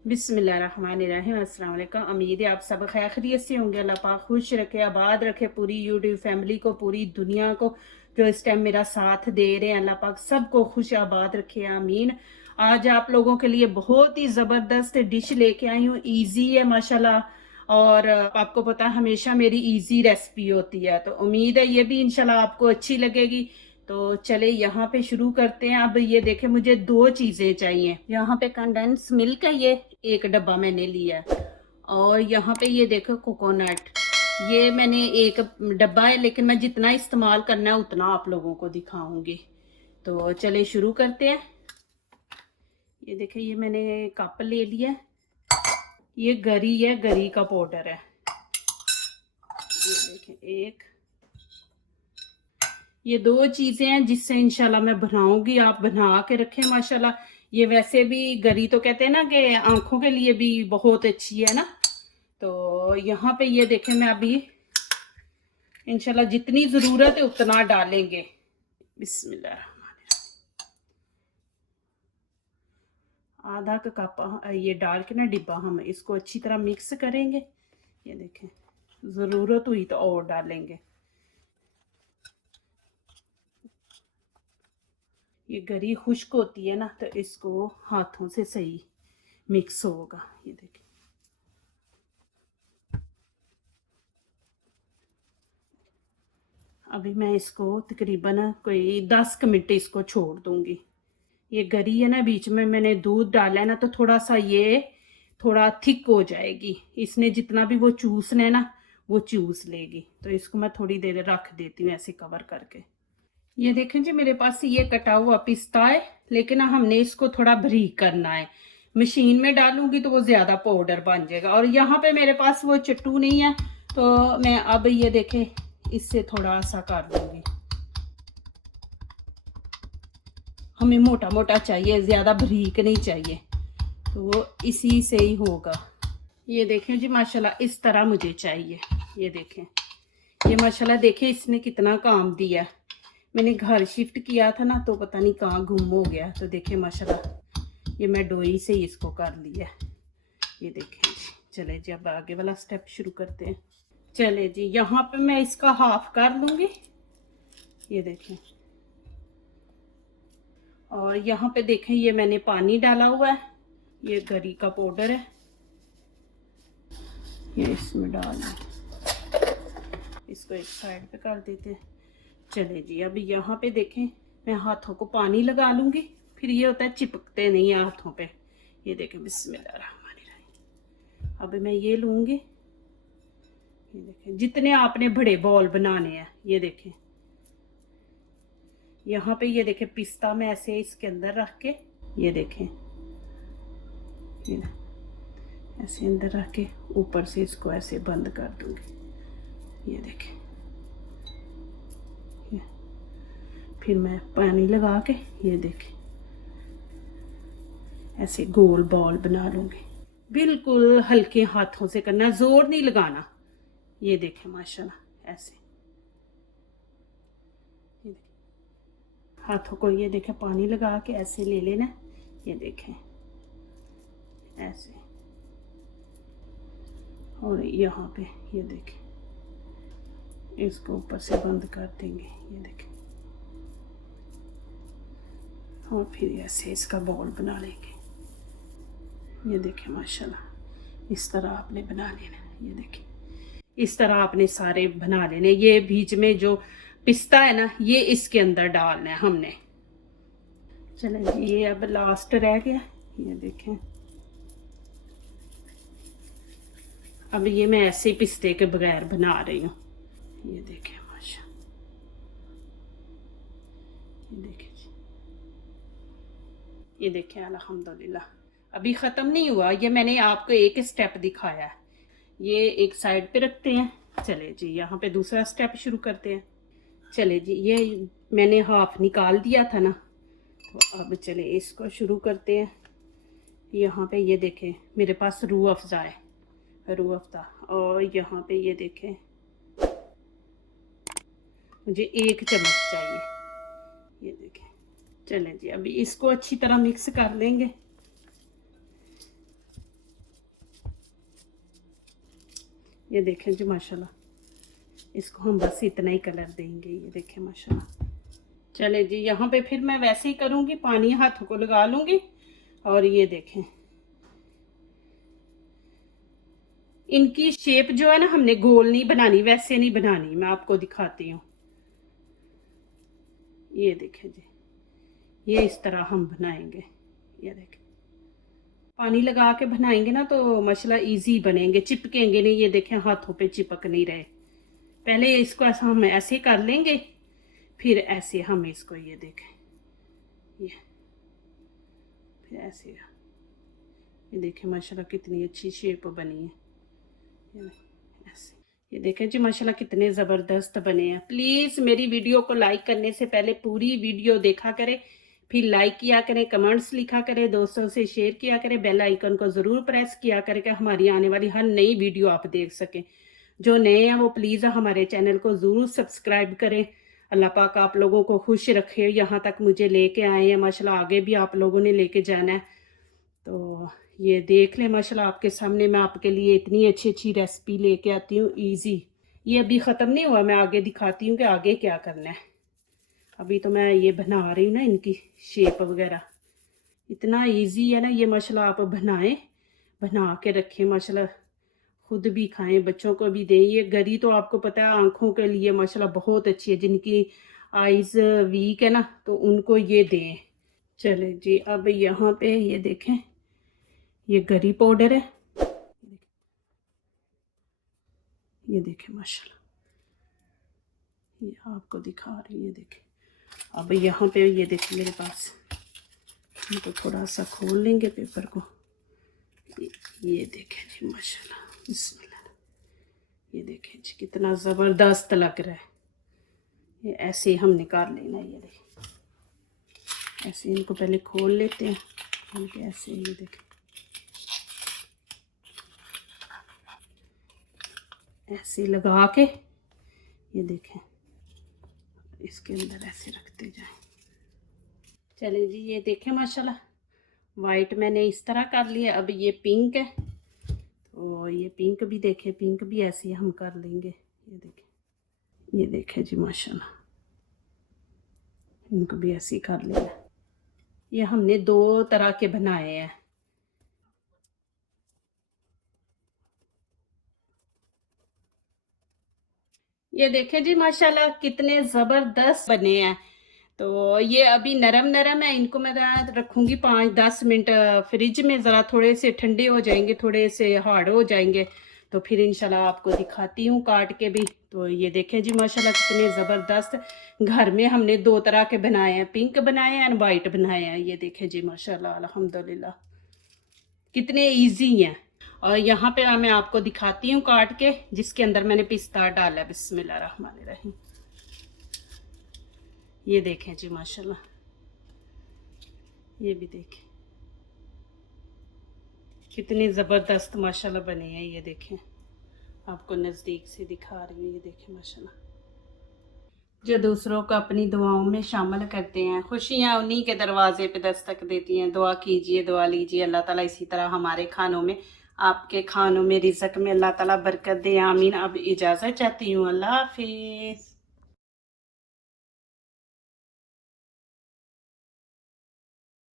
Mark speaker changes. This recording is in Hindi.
Speaker 1: अस्सलाम वालेकुम। उम्मीद आप सब खैर खैरियत से होंगे। अल्लाह पाक खुश रखे, आबाद रखे पूरी यूट्यूब फैमिली को, पूरी दुनिया को जो इस टाइम मेरा साथ दे रहे हैं। अल्लाह पाक सबको खुश आबाद रखे। आमीन। आज आप लोगों के लिए बहुत ही ज़बरदस्त डिश लेके आई हूँ। ईजी है, माशाल्लाह। और आपको पता हमेशा मेरी ईजी रेसिपी होती है। तो उम्मीद है ये भी, इंशाल्लाह आपको अच्छी लगेगी। तो चले, यहाँ पे शुरू करते हैं। अब ये देखे, मुझे दो चीज़ें चाहिए। यहाँ पे कंडेंस मिल्क है, ये एक डब्बा मैंने लिया है। और यहाँ पे ये देखो, कोकोनट। ये मैंने एक डब्बा है, लेकिन मैं जितना इस्तेमाल करना है, उतना आप लोगों को दिखाऊँगी। तो चले, शुरू करते हैं। ये देखे, ये मैंने कप ले लिया ये गरी है, गरी का पाउडर है। ये देखें, एक ये दो चीज़ें हैं जिससे इंशाल्लाह मैं बनाऊँगी, आप बना के रखें, माशाल्लाह। ये वैसे भी गरी तो कहते हैं ना कि आँखों के लिए भी बहुत अच्छी है ना? तो यहाँ पे ये देखें मैं अभी, इंशाल्लाह जितनी ज़रूरत है उतना डालेंगे। बिस्मिल्लाह। आधा का कप ये डाल के ना डिब्बा हम इसको अच्छी तरह मिक्स करेंगे। ये देखें, ज़रूरत हुई तो और डालेंगे। ये गरी खुश्क होती है ना तो इसको हाथों से सही मिक्स होगा। ये देखिए। अभी मैं इसको तकरीबन कोई दस मिनट इसको छोड़ दूँगी। ये गरी है ना, बीच में मैंने दूध डाला है ना तो थोड़ा सा ये थोड़ा थिक हो जाएगी। इसने जितना भी वो चूसना है ना, वो चूस लेगी। तो इसको मैं थोड़ी देर रख देती हूँ ऐसे कवर करके। ये देखें जी, मेरे पास ये कटा हुआ पिस्ता है, लेकिन हमने इसको थोड़ा बरीक करना है। मशीन में डालूँगी तो वो ज़्यादा पाउडर बन जाएगा। और यहाँ पे मेरे पास वो चट्टू नहीं है तो मैं अब ये देखें, इससे थोड़ा सा कर दूँगी। हमें मोटा मोटा चाहिए, ज़्यादा बरीक नहीं चाहिए तो वो इसी से ही होगा। ये देखें जी, माशाल्लाह इस तरह मुझे चाहिए। ये देखें, ये माशाल्लाह देखें इसने कितना काम दिया। मैंने घर शिफ्ट किया था ना तो पता नहीं कहाँ गुम हो गया। तो देखें, माशाल्लाह, ये मैं डोई से ही इसको कर लिया ये देखें चले जी, अब आगे वाला स्टेप शुरू करते हैं। चले जी, यहाँ पे मैं इसका हाफ़ कर लूँगी। ये देखें, और यहाँ पे देखें, ये मैंने पानी डाला हुआ है। ये गरी का पाउडर है। ये इसमें डाल, इसको एक साइड पे कर देते हैं। चले जी, अब यहाँ पे देखें, मैं हाथों को पानी लगा लूँगी, फिर ये होता है चिपकते नहीं है हाथों पे। ये देखें, बिस्मिल्लाह अब मैं ये लूँगी। ये देखें, जितने आपने बड़े बॉल बनाने हैं, ये देखें। यहाँ पे ये देखें, पिस्ता मैं ऐसे इसके अंदर रख के, ये देखें। ऐसे अंदर रख के, ऊपर से इसको ऐसे बंद कर दूँगी। ये देखें ये फिर मैं पानी लगा के ये देखें, ऐसे गोल बॉल बना लूँगी। बिल्कुल हल्के हाथों से करना, ज़ोर नहीं लगाना। ये देखें, माशाल्लाह, ऐसे। हाथों को ये देखें, पानी लगा के ऐसे ले लेना। ये देखें, ऐसे। और यहाँ पे, ये देखें, इसको ऊपर से बंद कर देंगे। ये देखें और फिर ऐसे इसका बॉल बना लेंगे। ये देखें, माशाल्लाह, इस तरह आपने बना लेना ये देखें। इस तरह आपने सारे बना लेने ये बीच में जो पिस्ता है ना, ये इसके अंदर डालना है हमने। चलें जी, ये अब लास्ट रह गया। ये देखें। अब ये मैं ऐसे पिस्ते के बगैर बना रही हूँ। ये देखें माशा ये देखें। ये देखें अल्हम्दुलिल्लाह। अभी ख़त्म नहीं हुआ, ये मैंने आपको एक स्टेप दिखाया है। ये एक साइड पे रखते हैं। चले जी, यहाँ पे दूसरा स्टेप शुरू करते हैं। चले जी, ये मैंने हाफ़ निकाल दिया था ना। तो अब चले, इसको शुरू करते हैं। यहाँ पे ये देखें, मेरे पास रू अफ़ज़ा है। रू अफ्ता और यहाँ पे ये देखें। मुझे एक चम्मच चाहिए। ये देखें। चलें जी, अभी इसको अच्छी तरह मिक्स कर लेंगे। ये देखें जी, माशाल्लाह। इसको हम बस इतना ही कलर देंगे, ये देखें, माशाल्लाह। चले जी, यहाँ पे फिर मैं वैसे ही करूँगी, पानी हाथ को लगा लूँगी, और ये देखें। इनकी शेप जो है ना, हमने गोल नहीं बनानी, वैसे नहीं बनानी, मैं आपको दिखाती हूँ। ये देखें जी। ये इस तरह हम बनाएँगे। ये देखें। पानी लगा के बनाएँगे ना तो मसला इजी बनेंगे, चिपकेंगे नहीं, ये देखें हाथों पे चिपक नहीं रहे। पहले इसको ऐसा हम ऐसे कर लेंगे, फिर ऐसे हम इसको ये देखें। ये। फिर ऐसे। ये देखें माशाल्लाह कितनी अच्छी शेप बनी है। ये ऐसे। ये देखें जी माशाल्लाह कितने ज़बरदस्त बने हैं। प्लीज़ मेरी वीडियो को लाइक करने से पहले पूरी वीडियो देखा करें। फिर लाइक किया करें कमेंट्स लिखा करें, दोस्तों से शेयर किया करें बेल आइकन को ज़रूर प्रेस किया करें कि हमारी आने वाली हर नई वीडियो आप देख सकें। जो नए हैं वो प्लीज़ हमारे चैनल को ज़रूर सब्सक्राइब करें। अल्लाह पाक आप लोगों को खुश रखे, यहाँ तक मुझे लेके आए हैं, माशाल्लाह आगे भी आप लोगों ने लेके जाना है। तो ये देख लें, माशाल्लाह आपके सामने मैं आपके लिए इतनी अच्छी अच्छी रेसिपी लेके आती हूँ इजी ये अभी ख़त्म नहीं हुआ, मैं आगे दिखाती हूँ कि आगे क्या करना है। अभी तो मैं ये बना रही हूँ ना इनकी शेप वगैरह। इतना इजी है ना ये माशाल्लाह आप बनाएँ, बना के रखें माशाल्लाह खुद भी खाएँ, बच्चों को भी दें। ये गरी तो आपको पता है आँखों के लिए माशाल्लाह बहुत अच्छी है। जिनकी आइज़ वीक है ना तो उनको ये दें। चले जी, अब यहाँ पे ये देखें, ये गरी पाउडर है। ये देखें माशाल्लाह ये आपको दिखा रही है देखें। अब यहाँ पे ये देखें मेरे पास इनको थोड़ा सा खोल लेंगे पेपर को। ये, ये देखें जी माशाल्लाह बिस्मिल्लाह। ये देखें जी कितना ज़बरदस्त लग रहा है। ये ऐसे ही हम निकाल लेना ये देखें। ऐसे इनको पहले खोल लेते हैं इनके ऐसे ये देखें। ऐसे लगा के ये देखें। इसके अंदर ऐसे रखते जाएँ। चलें जी, ये देखें, माशाल्लाह। वाइट मैंने इस तरह कर लिया अब ये पिंक है। तो ये पिंक भी देखें पिंक भी ऐसे हम कर लेंगे। ये देखें ये देखें जी, माशाल्लाह। इनको भी ऐसे कर लिया। ये हमने दो तरह के बनाए हैं। ये देखें जी, माशाल्लाह कितने ज़बरदस्त बने हैं। तो ये अभी नरम नरम है, इनको मैं ज़रा रखूँगी पाँच दस मिनट फ्रिज में ज़रा थोड़े से ठंडे हो जाएँगे, थोड़े से हार्ड हो जाएँगे। तो फिर इंशाल्लाह आपको दिखाती हूँ काट के भी। तो ये देखें जी, माशाल्लाह कितने ज़बरदस्त। घर में हमने दो तरह के बनाए हैं, पिंक बनाए हैं एंड वाइट बनाए हैं। ये देखें जी, माशाल्लाह, अल्हम्दुलिल्लाह। कितने इजी हैं। और यहाँ पे मैं आपको दिखाती हूँ काट के, जिसके अंदर मैंने पिस्ता डाला। बिस्मिल्लाह ये देखें जी, माशाल्लाह। ये भी देखें। कितनी ज़बरदस्त, माशाल्लाह, बने है ये देखें। आपको नज़दीक से दिखा रही हूँ, ये देखें, माशाल्लाह। जो दूसरों को अपनी दुआओं में शामिल करते हैं, खुशियाँ उन्हीं के दरवाजे पे दस्तक देती हैं। दुआ कीजिए, दुआ लीजिए, अल्लाह ताला इसी तरह हमारे खानों में आपके खानों में रिजक में अल्लाह ताला बरकत दे, आमीन। अब इजाज़त चाहती हूँ, अल्लाह हाफिज़।